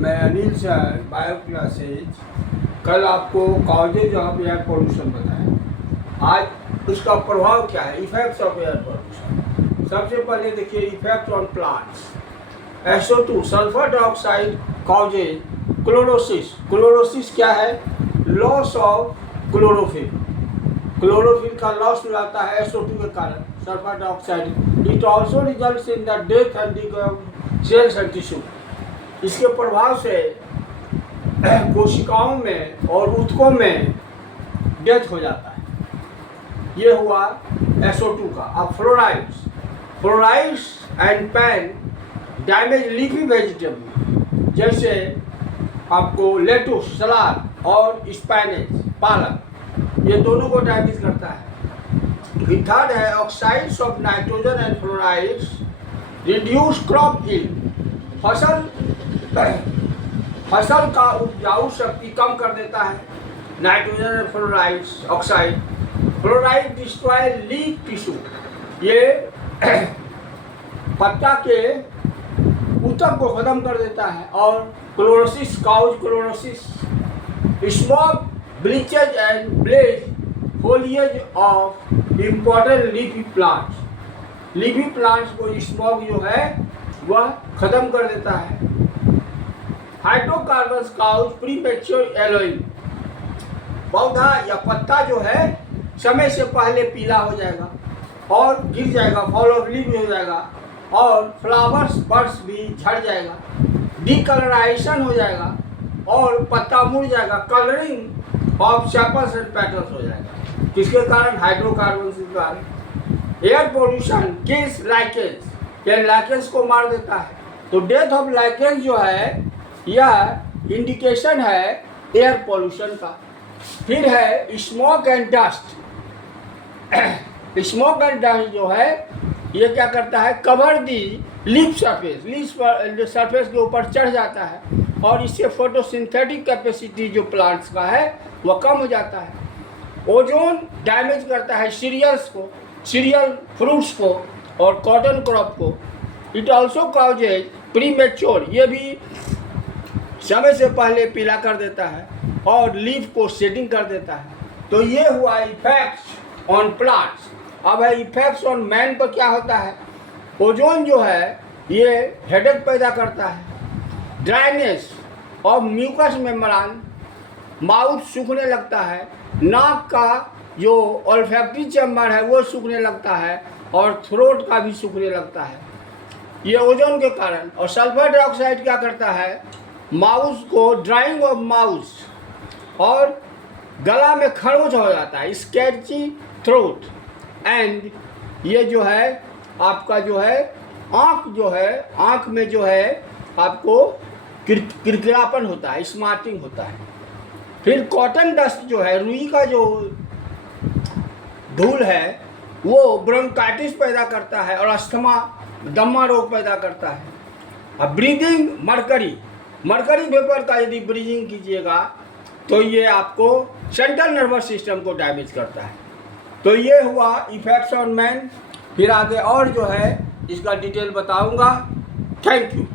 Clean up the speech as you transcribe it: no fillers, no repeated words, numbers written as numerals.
मैं Anil sir bio classes. कल आपको कॉजेज ऑफ एयर पोल्यूशन बताया। आज उसका प्रभाव क्या है, इफेक्ट्स ऑफ एयर पोल्यूशन। सबसे पहले देखिए effect on plants. SO2 sulphur dioxide causes chlorosis. Chlorosis क्या है? Loss of chlorophyll. क्लोरोफिल का लॉस हो जाता है SO2 के कारण, sulphur dioxide. It also results in the death and cells and tissue. इसके प्रभाव से कोशिकाओं में और ऊतकों में डेथ हो जाता है। ये हुआ SO2 का। अब fluorides and pan damage leafy vegetable, जैसे आपको लेटुस, सलाद और स्पाइनेच, पालक, ये दोनों को डैमेज करता है। थर्ड है oxides of nitrogen and fluorides reduce crop yield. फसल का उपजाऊ शक्ति कम कर देता है। Nitrogen and fluorides oxide. Fluoride destroy leaf tissue, ये पत्ता के ऊतक को खत्म कर देता है। और chlorosis cause chlorosis, smoke bleaches and blaze foliage of important leafy plants. Leafy plants को स्मोक जो है वह खत्म कर देता है। हाइड्रोकार्बन काउज प्रीमेच्योर येलोइंग, पौधा या पत्ता जो है समय से पहले पीला हो जाएगा और गिर जाएगा, फॉल ऑफ लीफ हो जाएगा और फ्लावर्स बर्ड्स भी झड़ जाएगा, डिकलराइजेशन हो जाएगा और पत्ता मुड़ जाएगा, colouring of sepals and petals हो जाएगा। किसके कारण? हाइड्रोकार्बन के कारण। एयर पोल्यूशन किल्स लाइकेंस, यह लाइकेंस को मार देता है। तो डेथ ऑफ लाइकेंस जो है यह इंडिकेशन है एयर पोल्यूशन का। फिर है smoke and dust. Smoke and dust जो है ये क्या करता है? Cover the leaf surface, leaf surface के ऊपर चढ़ जाता है और इससे फोटोसिंथेटिक कैपेसिटी जो प्लांट्स का है वह कम हो जाता है। ओजोन डैमेज करता है सीरियल्स को, सीरियल फ्रूट्स को और कॉटन क्रॉप को। इट ऑल्सो कॉजेज प्रीमेच्योर, ये भी समय से पहले पीला कर देता है और लीफ को शेडिंग कर देता है। तो ये हुआ इफेक्ट्स ऑन प्लांट्स। अब है इफेक्ट्स ऑन मैन पर क्या होता है? ओजोन जो है ये हेडेक पैदा करता है, dryness of mucous membrane, mouth सूखने लगता है, नाक का जो ऑल्फैक्टरी चैम्बर है वो सूखने लगता है और थ्रोट का भी सूखने लगता है, ये ओजोन के कारण। और सल्फर डाइऑक्साइड क्या करता है? माउस को ड्राइंग ऑफ माउस और गला में खरोच हो जाता है, स्कैची थ्रोट। एंड ये जो है आपका जो है आँख जो है, आँख में जो है आपको किरकिरापन होता है, स्मार्टिंग होता है। फिर कॉटन डस्ट जो है, रुई का जो धूल है वो ब्रोंकाइटिस पैदा करता है और अस्थमा, दमा रोग पैदा करता है। अब ब्रीदिंग मरकरी वेपर का यदि ब्रीदिंग कीजिएगा तो ये आपको सेंट्रल नर्वस सिस्टम को डैमेज करता है। तो ये हुआ इफेक्ट्स ऑन मैन। फिर आगे और जो है इसका डिटेल बताऊंगा। Thank you.